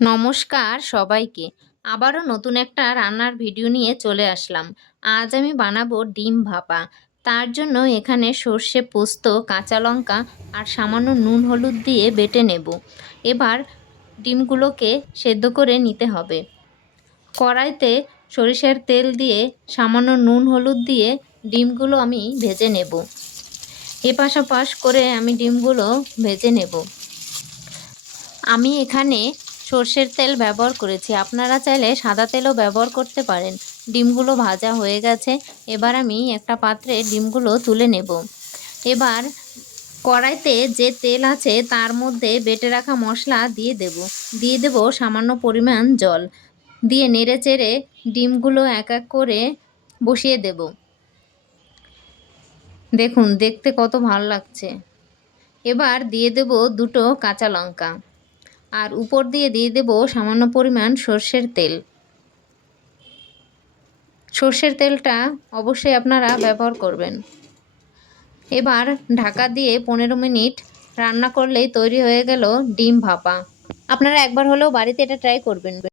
নমস্কার সবাইকে। আবারও নতুন একটা রান্নার ভিডিও নিয়ে চলে আসলাম। আজ আমি বানাবো ডিম ভাপা। তার জন্য এখানে সর্ষে পোস্ত, কাঁচা লঙ্কা আর সামান্য নুন হলুদ দিয়ে বেটে নেব। এবার ডিমগুলোকে সেদ্ধ করে নিতে হবে। কড়াইতে সরিষার তেল দিয়ে সামান্য নুন হলুদ দিয়ে ডিমগুলো আমি ভেজে নেব। এপাশ ওপাশ করে আমি ডিমগুলো ভেজে নেব। আমি এখানে সর্ষের তেল ব্যবহার করেছি। আপনারা চাইলে সাদা তেলও ব্যবহার করতে পারেন। ডিমগুলো ভাজা হয়ে গেছে। এবার আমি একটা পাত্রে ডিমগুলো তুলে নেব। এবার কড়াইতে যে তেল আছে তার মধ্যে বেটে রাখা মশলা দিয়ে দেব। দিয়ে দেব সামান্য পরিমাণ জল। দিয়ে নেড়ে চেড়ে ডিমগুলো এক এক করে বসিয়ে দেব। দেখুন, দেখতে কত ভালো লাগছে। এবার দিয়ে দেব দুটো কাঁচা লঙ্কা। আর উপর দিয়ে দিয়ে দেব সামান্য পরিমাণ সর্ষের তেল। সর্ষের তেলটা অবশ্যই আপনারা ব্যবহার করবেন। এবার ঢাকা দিয়ে পনেরো মিনিট রান্না করলেই তৈরি হয়ে গেল ডিম ভাপা। আপনারা একবার হলেও বাড়িতে এটা ট্রাই করবেন।